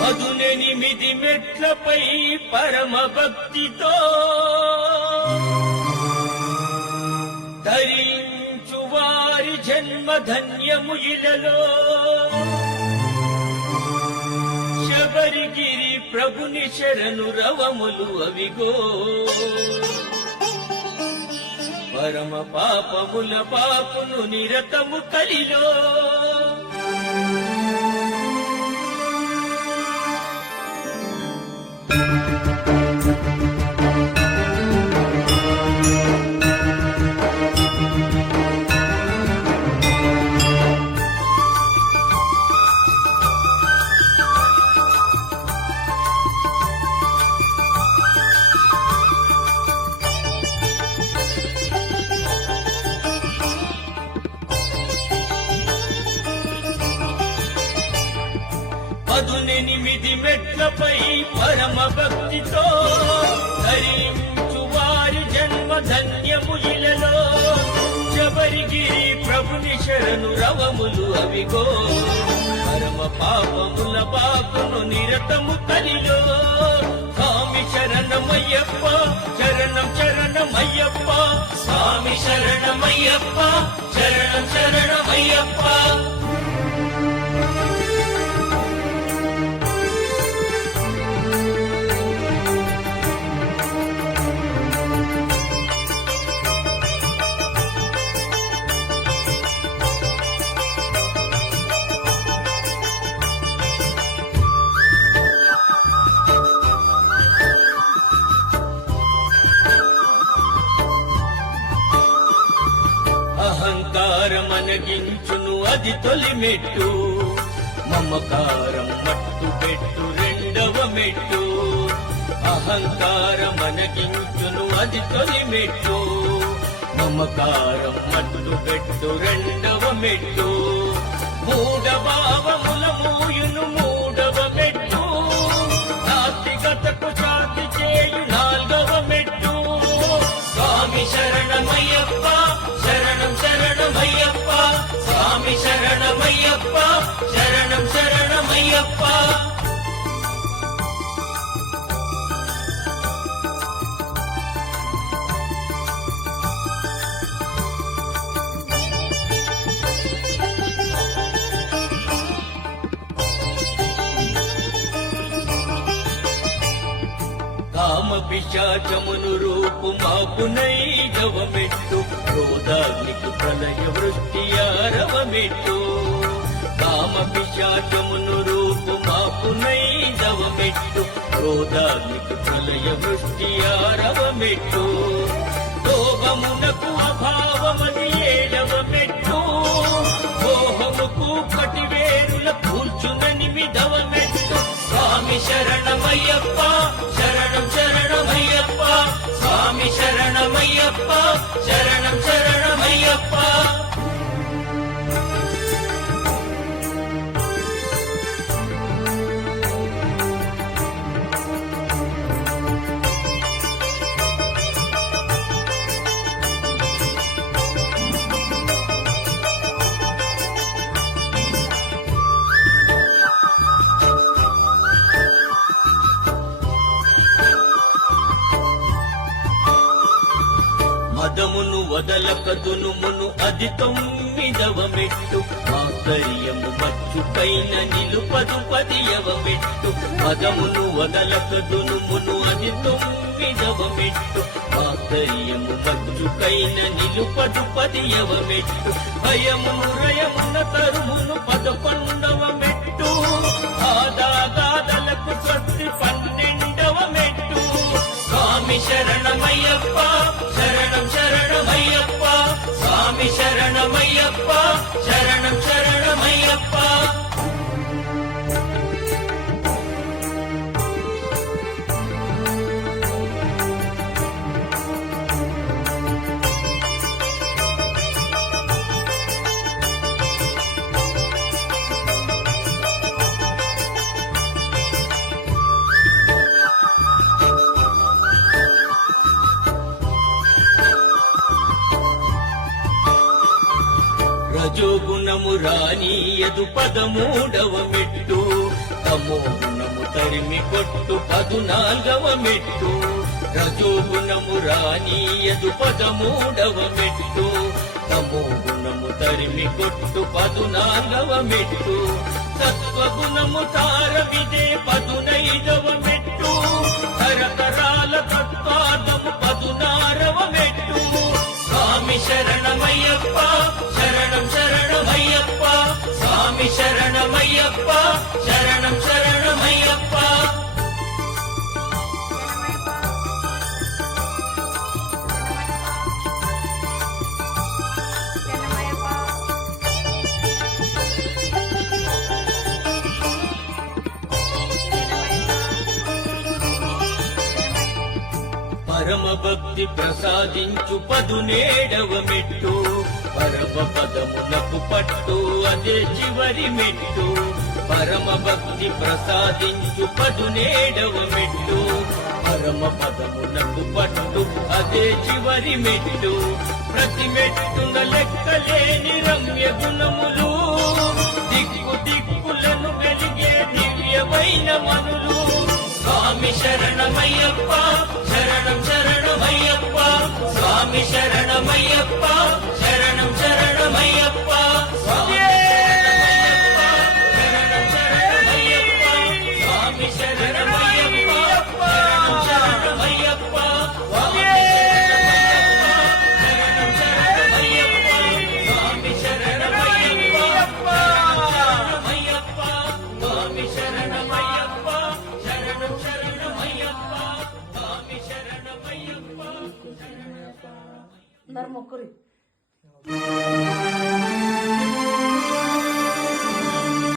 పదునెనిమిది మెట్లపై పరమ భక్తితో ధరించు వారి జన్మ ధన్యము ఇలలో. శబరిగిరి ప్రభుని శరణు రవములు అవిగో. పరమ పాపముల పాపును నిరతము కలిలో. పదునెనిమిది మెట్లపై పరమ భక్తితో ధరించు వారి జన్మ ధన్యము ఇలలో. శబరిగిరి ప్రభుని శరణు రవములు అవిగో. పరమ పాపముల పాపును నిరతము కలిలో. స్వామి శరణమయ్యప్ప శరణం శరణమయ్యప్ప. స్వామి శరణమయ్యప్ప శరణం శరణమయ్యప్ప. అహంకారమనగించును అది తొలి మెట్టు. మమకారం మట్టు పెట్టు రెండవ మెట్టు. అహంకారమనగించును అది తొలి మెట్టు. మమకారం మట్టు పెట్టు రెండవ మెట్టు. మూఢభావముల మూయును మూడవ మెట్టు. నాస్తికతకు శాంతి చేయు నాల్గవ మెట్టు. స్వామి శరణమయ్యప్ప శరణం శరణమయ్యప్ప. స్వామి శరణమయ్యప్ప శరణం శరణమయ్యప్ప. కామ పిశాచమును రూపు మాకునై గవమెట్టు. క్రోధాగ్నికి ప్రళయ వృష్టి ఆరవమెట్టు. కామ పిశాచమును రూపు మాకునై గవమెట్టు. క్రోధాగ్నికి ప్రళయ వృష్టి ఆరవమెట్టు. లోభమునకు అభావమది ఏడవ మెట్టు. మోహముకు పటివేరుల కూర్చుననిమిదవ మెట్టు. స్వామి శరణమయ్యప్ప శరణం శరణమయ్యప్ప. స్వామి శరణమయ్యప్ప శరణం శరణమయ్యప్ప. మదమును వదలక దునుమును అది తొమ్మిదవ మెట్టు. ఆశ్చర్యము మచ్చుకైన నిలుపదు పదియవ మెట్టు. మదమును వదలక దునుమును అది తొమ్మిదవ మెట్టు. ఆశ్చర్యము మచ్చుకైన నిలుపదు పదియవ మెట్టు. భయమును రయమున తరుమును 11వ మెట్టు. ఆదాగాదలకు స్వస్తి 12వ మెట్టు. స్వామి శరణమయ్యప్ప శరణం శరణమయ్యప్ప. స్వామి శరణమయ్యప్ప శరణం శరణమయ్యప్ప. రజోగుణము రానీయదు 13వ మెట్టు, తమోగుణము తరిమి కొట్టు 14వ మెట్టు. రజోగుణము రానీయదు 13వ మెట్టు, తమోగుణము తరిమి కొట్టు 14వ మెట్టు. సత్వగుణము తారవిదే 15వ మెట్టు, తరతరాల తత్వాదము 16వ మెట్టు. స్వామి శరణమయ్యప్ప, శరణం శరణమయ్యప్ప, స్వామి శరణమయ్యప్ప, శరణం శరణమయ్యప్ప. పరమ భక్తి ప్రసాదించు 17వ మెట్టు, పరమ పదమునకు పట్టు అదే చివరి మెట్టు. పరమ భక్తి ప్రసాదించు 17వ మెట్టు, పరమ పదమునకు పట్టు అదే చివరి మెట్టు. ప్రతి మెట్టున లెక్కలేని రమ్య గుణములు, దిక్కు దిక్కులను వెలిగే దివ్యమైన మనులు. స్వామి శరణమయ్యప్ప, శరణం శరణమయ్యప్ప, స్వామి శరణమయ్యప్ప, శరణం శరణమయ్యప్ప. స్వామి శరణమయ్యప్ప, శరణం శరణమయ్యప్ప, స్వామి శరణమయ్యప్ప, శరణం శరణమయ్యప్ప. స్వామి శరణమయ్యప్ప, శరణం శరణమయ్యప్ప, స్వామి శరణమయ్యప్ప, శరణమయ్యప్ప, స్వామి శరణమయ్యప్ప, శరణం శరణమయ్యప్ప, స్వామి శరణమయ్యప్ప. అందరు మొక్కురి.